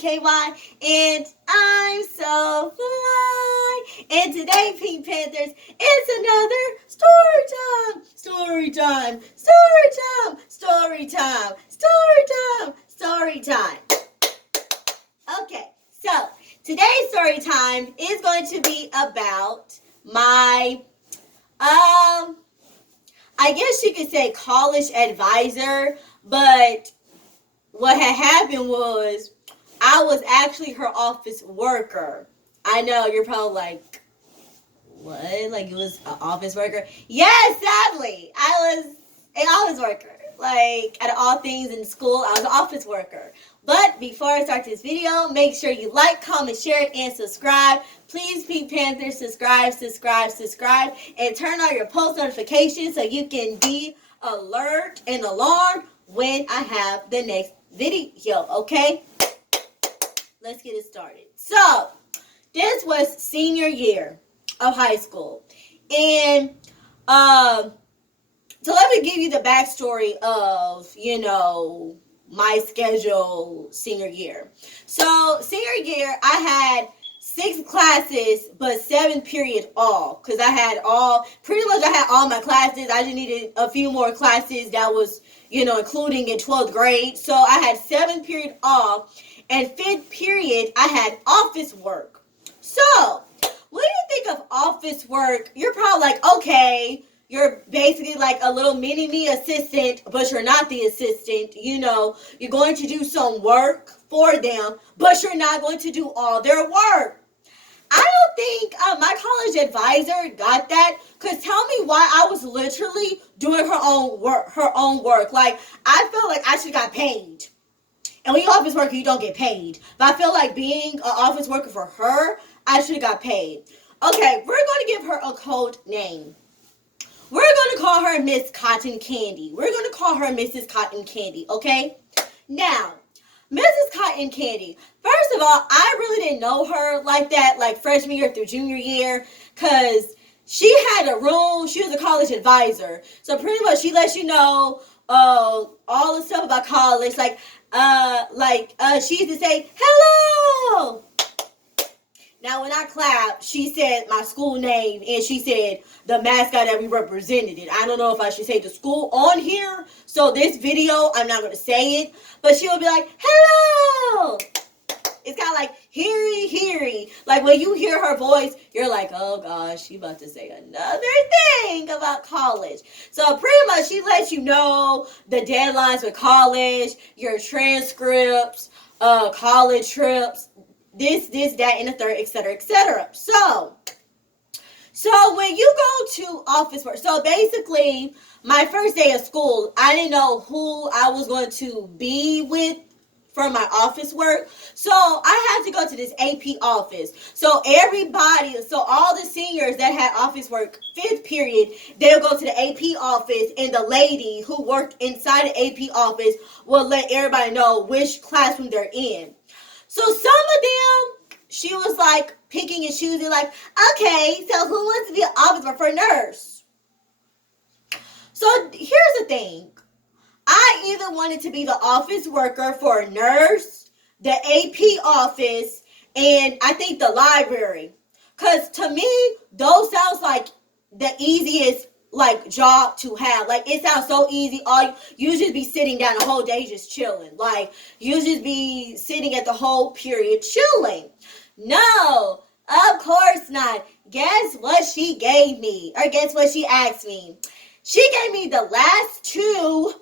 KY, and I'm so fly. And today, Pink Panthers, it's another story time, story time, story time, story time, story time, story time. Okay, so today's story time is going to be about my I guess you could say college advisor, but what had happened was I was actually her office worker. I know you're probably like, what? Like it was an office worker? Yes, sadly, I was an office worker. Like out of all things in school, I was an office worker. But before I start this video, make sure you like, comment, share, and subscribe. Please, Pink Panthers, subscribe, and turn on your post notifications so you can be alert and alarmed when I have the next video, okay? Let's get it started. So, this was senior year of high school. And, so let me give you the backstory of, my schedule senior year. So, senior year, I had 6 classes, but 7 period all. Because I had all my classes. I just needed a few more classes that was, including in 12th grade. So I had 7 period all. And 5th period, I had office work. So, when you think of office work, you're probably like, okay, you're basically like a little mini-me assistant, but you're not the assistant. You're going to do some work for them, but you're not going to do all their work. I don't think my college advisor got that. Because tell me why I was literally doing her own work. Like, I felt like I should have got paid. And when you're office worker, you don't get paid. But I feel like being an office worker for her, I should have got paid. Okay, we're going to give her a code name. We're going to call her Miss Cotton Candy. We're going to call her Mrs. Cotton Candy, okay? Now, Mrs. Cotton Candy, first of all, I really didn't know her like that, like freshman year through junior year, because she had a room. She was a college advisor. So pretty much she lets you know all the stuff about college. Like she used to say, hello. Now, when I clapped, she said my school name, and she said the mascot that we represented it. I don't know if I should say the school on here. So this video, I'm not going to say it. But she would be like, hello. It's kind of like, heary. Like, when you hear her voice, you're like, oh, gosh, she about to say another thing about college. So, pretty much, she lets you know the deadlines with college, your transcripts, college trips, this, that, and the third, etc., etc. So when you go to office work, so basically, my first day of school, I didn't know who I was going to be with for my office work. So I had to go to this AP office. So all the seniors that had office work 5th period, they'll go to the AP office, and the lady who worked inside the AP office will let everybody know which classroom they're in. So some of them, she was like picking and choosing, like, okay, so who wants to be an office worker for a nurse? So here's the thing. I either wanted to be the office worker for a nurse, the AP office, and I think the library. Because to me, those sounds like the easiest job to have. Like, it sounds so easy. You just be sitting down the whole day just chilling. Like, you just be sitting at the whole period chilling. No, of course not. Guess what she gave me? Or guess what she asked me? She gave me the last 2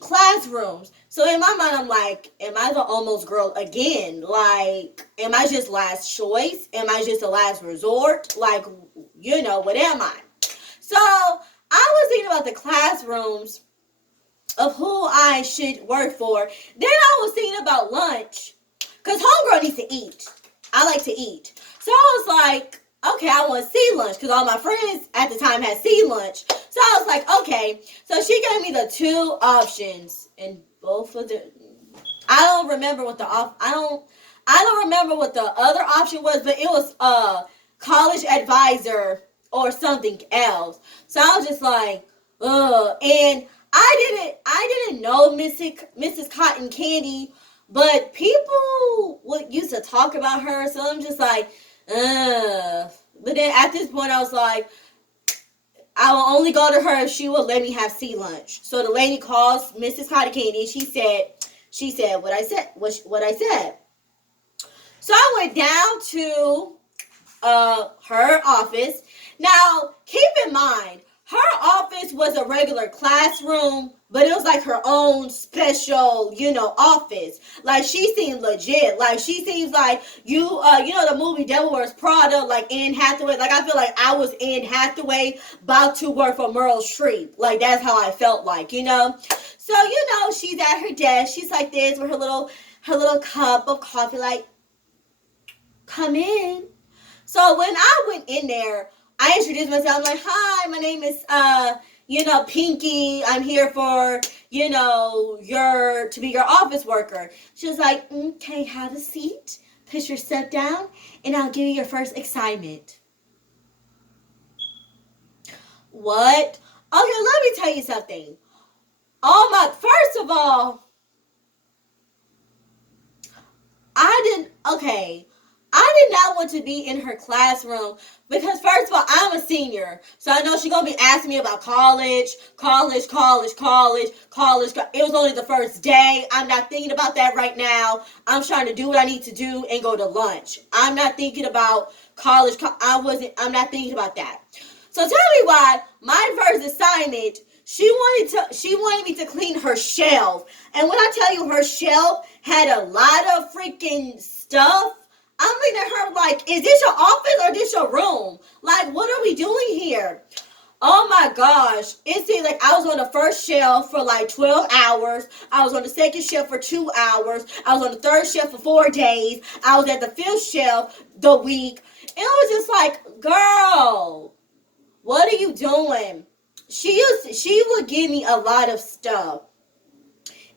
classrooms. So in my mind, I'm like, am I the almost girl again? Like, am I just last choice? Am I just a last resort? Like, what am I? So I was thinking about the classrooms of who I should work for. Then I was thinking about lunch, because homegirl needs to eat. I like to eat. So I was like, okay, I want sea lunch, because all my friends at the time had sea lunch. So I was like, okay. So she gave me the 2 options, and both of the, I don't remember what the other option was, but it was college advisor or something else. So I was just like, ugh. And I didn't know Mrs. Cotton Candy, But people would used to talk about her, so I'm just like, ugh. But then at this point, I was like, I will only go to her if she will let me have sea lunch. So the lady calls Mrs. Cotton Candy. She said what I said. So I went down to her office. Now, keep in mind, her office was a regular classroom, but it was like her own special, office. Like she seemed legit. Like she seems like the movie Devil Wears Prada, like Anne Hathaway. Like I feel like I was Anne Hathaway about to work for Meryl Streep. Like that's how I felt like. So she's at her desk. She's like this with her little cup of coffee. Like, come in. So when I went in there, I introduced myself. I'm like, hi, my name is Pinky. I'm here for, to be your office worker. She was like, okay, have a seat. Put your stuff down, and I'll give you your first assignment. What? Okay, let me tell you something. First of all, I did not want to be in her classroom because first of all, I'm a senior. So I know she's going to be asking me about college. It was only the first day. I'm not thinking about that right now. I'm trying to do what I need to do and go to lunch. I'm not thinking about college. I'm not thinking about that. So tell me why my first assignment, she wanted me to clean her shelf. And when I tell you her shelf had a lot of freaking stuff, I'm looking at her like, is this your office or this your room? Like, what are we doing here? Oh my gosh. It seemed like I was on the first shelf for like 12 hours. I was on the second shelf for 2 hours. I was on the third shelf for 4 days. I was at the fifth shelf the week. It was just like, girl, what are you doing? She would give me a lot of stuff.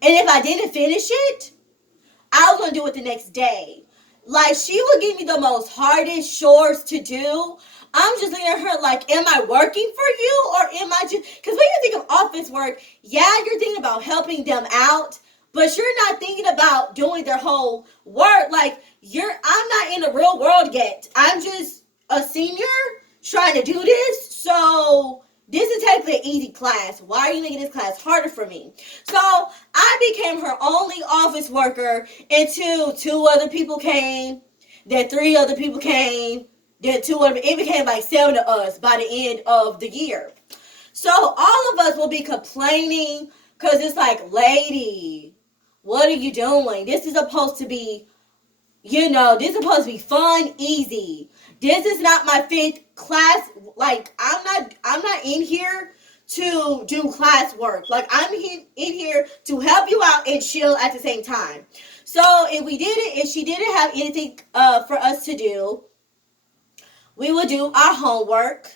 And if I didn't finish it, I was going to do it the next day. Like, she would give me the most hardest chores to do. I'm just looking at her like, am I working for you? Or am I just... Because when you think of office work, yeah, you're thinking about helping them out. But you're not thinking about doing their whole work. Like, I'm not in the real world yet. I'm just a senior trying to do this. So... this is technically an easy class. Why are you making this class harder for me? So I became her only office worker until 2 other people came. Then 3 other people came. Then it became like 7 of us by the end of the year. So all of us will be complaining because it's like, lady, what are you doing? This is supposed to be, fun, easy. This is not my 5th class. Like, I'm not in here to do class work. Like, I'm in here to help you out and chill at the same time. So if she didn't have anything for us to do, we would do our homework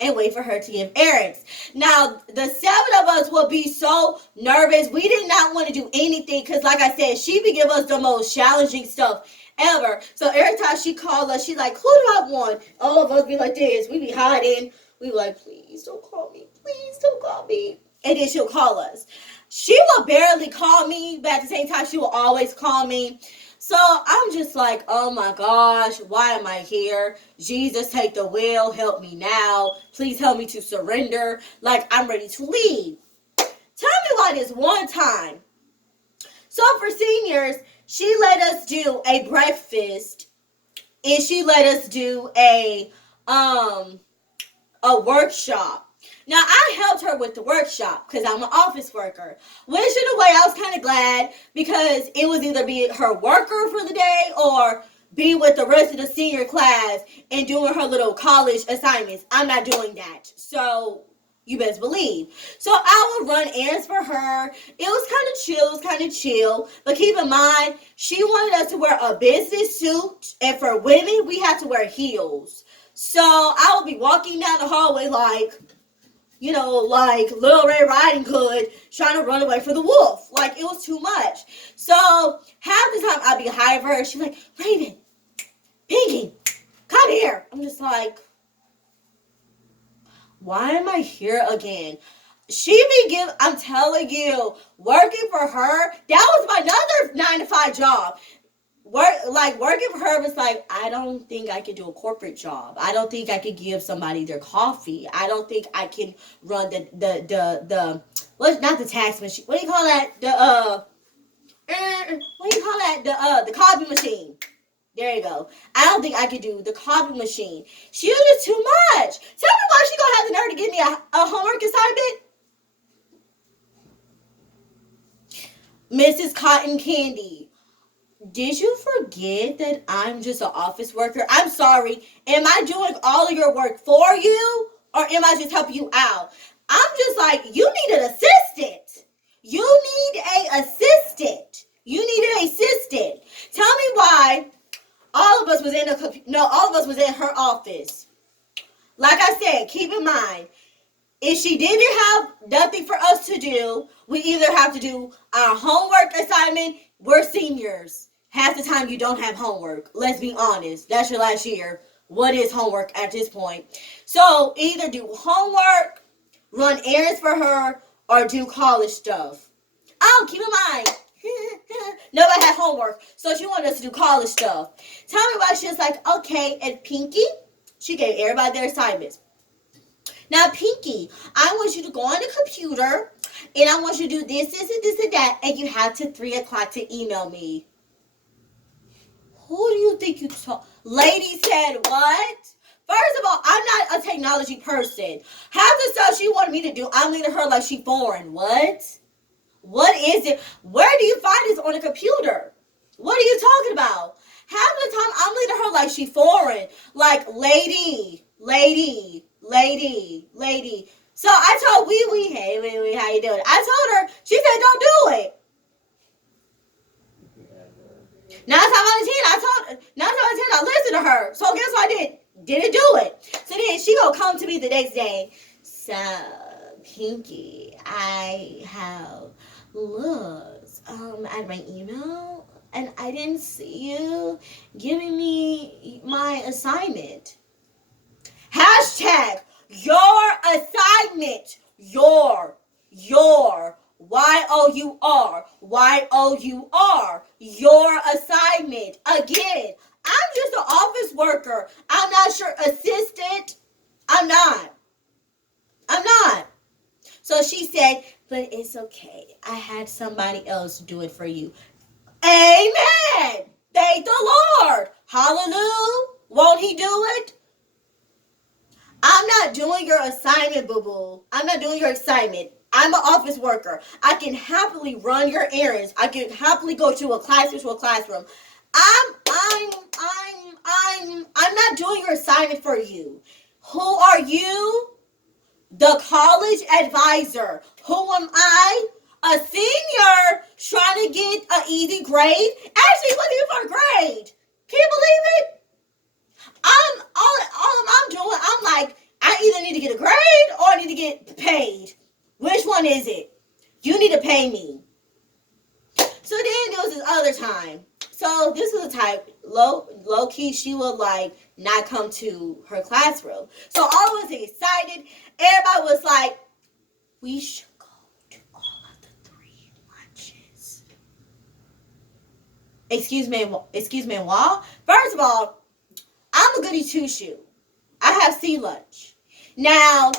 and wait for her to give errands. Now, the 7 of us will be so nervous. We did not want to do anything because, like I said, she would give us the most challenging stuff ever. So every time she called us, she's like, who do I want? All of us be like this. We be hiding. We be like, please don't call me. Please don't call me. And then she'll call us. She will barely call me, but at the same time, she will always call me. So I'm just like, oh my gosh, why am I here? Jesus, take the wheel. Help me now. Please help me to surrender. Like, I'm ready to leave. Tell me why this one time. So for seniors, she let us do a breakfast, and she let us do a workshop. Now, I helped her with the workshop because I'm an office worker. Which, in a way, I was kind of glad because it was either be her worker for the day or be with the rest of the senior class and doing her little college assignments. I'm not doing that. So, you best believe. So, I would run errands for her. It was kind of chill. But keep in mind, she wanted us to wear a business suit. And for women, we had to wear heels. So, I would be walking down the hallway like Little Red Riding Hood trying to run away from the wolf. Like, it was too much. So, half the time I'd be hiding her. She's like, Raven, Pinky, come here. I'm just like, why am I here again? She be give. I'm telling you, working for her, that was my another 9 to 5 job. Working for her was like, I don't think I could do a corporate job. I don't think I could give somebody their coffee. I don't think I can run the what, not the tax machine. What do you call that? What do you call that? The coffee machine. There you go. I don't think I could do the coffee machine. She was just too much. Tell me why she gonna have the nerve to give me a homework assignment. Mrs. Cotton Candy, did you forget that I'm just an office worker? I'm sorry. Am I doing all of your work for you, or am I just helping you out? I'm just like, you need an assistant. You need a assistant. You need an assistant. Tell me why all of us was in all of us was in her office. Like I said, keep in mind, if she didn't have nothing for us to do, we either have to do our homework assignment. We're seniors. Half the time you don't have homework. Let's be honest. That's your last year. What is homework at this point? So either do homework, run errands for her, or do college stuff. Oh, keep in mind, nobody had homework, so she wanted us to do college stuff. Tell me why she was like, okay, and Pinky, she gave everybody their assignments. Now, Pinky, I want you to go on the computer, and I want you to do this, this, and this, and that, and you have to 3 o'clock to email me. Who do you think you talk? Lady said what? First of all, I'm not a technology person. Half the stuff she wanted me to do, I'm leading her like she foreign. What? What is it? Where do you find this on a computer? What are you talking about? Half the time, I'm leading her like she foreign. Like, lady. So I told Wee, hey, Wee, how you doing? I told her, she said, don't do it. 9 times out of 10, I listened to her. So guess what I did? Didn't do it. So then she gonna come to me the next day. So, Pinky, I have looked at my email and I didn't see you giving me my assignment. Hashtag your assignment. Your Y-O-U-R. Your assignment. Again, I'm just an office worker. I'm not your assistant. I'm not. So she said, but it's okay. I had somebody else do it for you. Amen. Thank the Lord. Hallelujah. Won't he do it? I'm not doing your assignment, boo-boo. I'm not doing your assignment. I'm an office worker. I can happily run your errands. I can happily go to a classroom. I'm not doing your assignment for you. Who are you? The college advisor. Who am I? A senior trying to get an easy grade. Actually, wasn't even for a grade. Can you believe it? I'm doing, I'm like, I either need to get a grade or I need to get paid. Which one is it? You need to pay me. So then there was this other time. So this was a type, low key, she would like not come to her classroom. So all of us excited. Everybody was like, we should go to all of the 3 lunches. Excuse me, what? First of all, I'm a goody two-shoe. I have sea lunch. Now,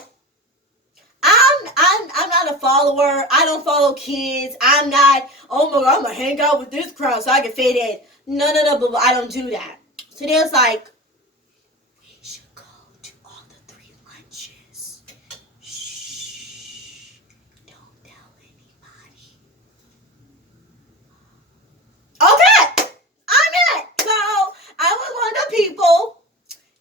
I'm not a follower. I don't follow kids. I'm not, oh my God, I'm going to hang out with this crowd so I can fit in. No, but I don't do that. So they was like, we should go to all the 3 lunches. Shh. Don't tell anybody. Okay. I'm it. So I was one of the people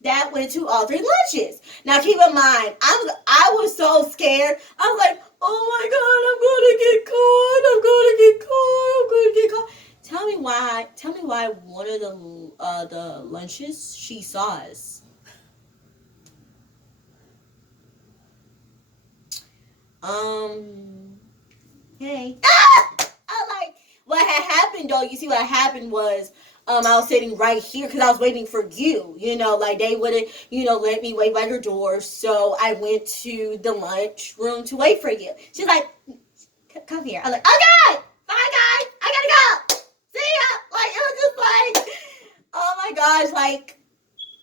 that went to all 3 lunches. Now keep in mind, I was so scared. I was like, oh my God, I'm gonna get caught. Tell me why one of the lunches she saw us. Hey. I'm like, what had happened though, you see what happened was I was sitting right here because I was waiting for you. Like they wouldn't, let me wait by your door. So I went to the lunch room to wait for you. She's like, come here. I'm like, okay, bye guys, I gotta go. See ya. Like it was just like, oh my gosh, like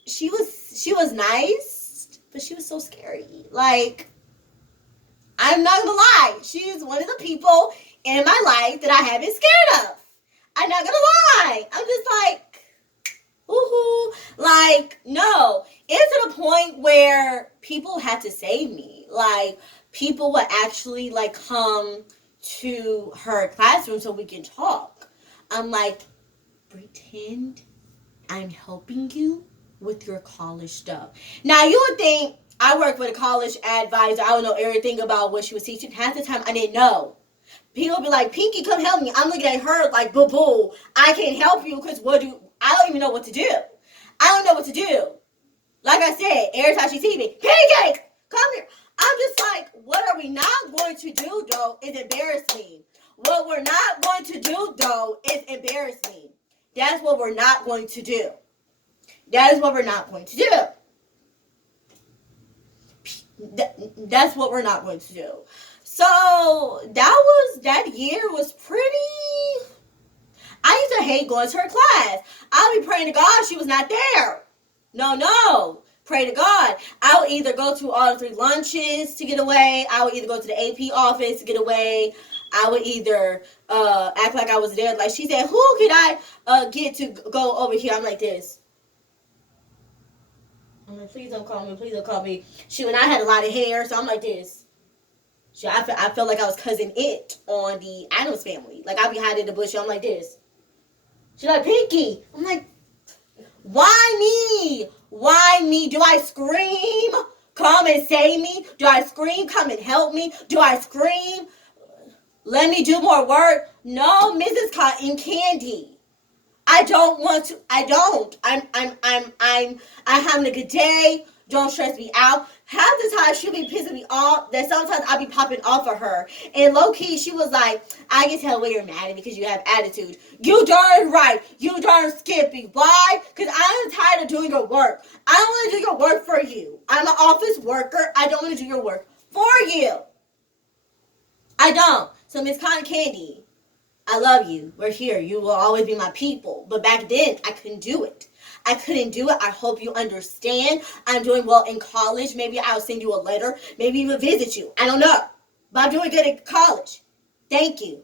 she was nice, but she was so scary. Like I'm not gonna lie, she's one of the people in my life that I have been scared of. I'm not gonna lie. I'm just like, woohoo. Like, no. It's to the point where people had to save me. Like, people would actually, like, come to her classroom so we can talk. I'm like, pretend I'm helping you with your college stuff. Now, you would think I work with a college advisor. I don't know everything about what she was teaching. Half the time, I didn't know. People be like, Pinky, come help me. I'm looking at her like, boo-boo, I can't help you because I don't even know what to do. I don't know what to do. Like I said, every time she sees me, Pinky, come here. I'm just like, what are we not going to do, though, is embarrass me. What we're not going to do, though, is embarrass me. That's what we're not going to do. That is what we're not going to do. That's what we're not going to do. So that year was pretty. I used to hate going to her class. I would be praying to God she was not there. No. Pray to God. I would either go to all the 3 lunches to get away. I would either go to the AP office to get away. I would either act like I was there. Like she said, who can I get to go over here? I'm like this. I'm like, please don't call me. Please don't call me. When I had a lot of hair, so I'm like this. I felt like I was cousin It on the Addams Family. Like I'd be hiding in the bush. I'm like this. She's like, Pinky. I'm like, why me? Why me? Do I scream? Come and save me? Do I scream? Come and help me? Do I scream? Let me do more work? No, Mrs. Cotton Candy. I don't want to. I don't. I'm having a good day. Don't stress me out. Half the time she'll be pissing me off that sometimes I'll be popping off of her. And low key, she was like, I can tell when you're mad at me because you have attitude. You darn right. You darn Skippy. Why? Because I'm tired of doing your work. I don't want to do your work for you. I'm an office worker. I don't want to do your work for you. I don't. So Miss Cotton Candy, I love you. We're here. You will always be my people. But back then, I couldn't do it. I hope you understand. I'm doing well in college. Maybe I'll send you a letter. Maybe even visit you. I don't know. But I'm doing good in college. Thank you.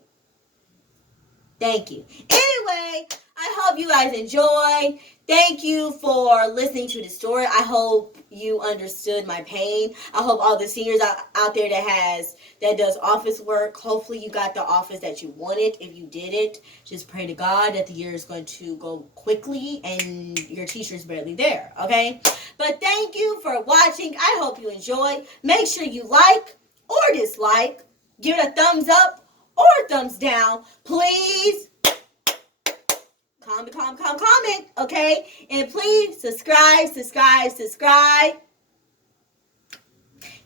Anyway, I hope you guys enjoy. Thank you for listening to the story. I hope you understood my pain. I hope all the seniors out there that does office work, hopefully you got the office that you wanted. If you didn't, just pray to God that the year is going to go quickly and your teacher's barely there, okay? But thank you for watching. I hope you enjoyed. Make sure you like or dislike. Give it a thumbs up or a thumbs down. Please comment, okay? And please subscribe.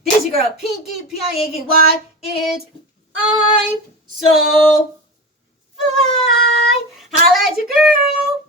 This is your girl Pinky, Pinky, and I'm so fly. Holla at your girl.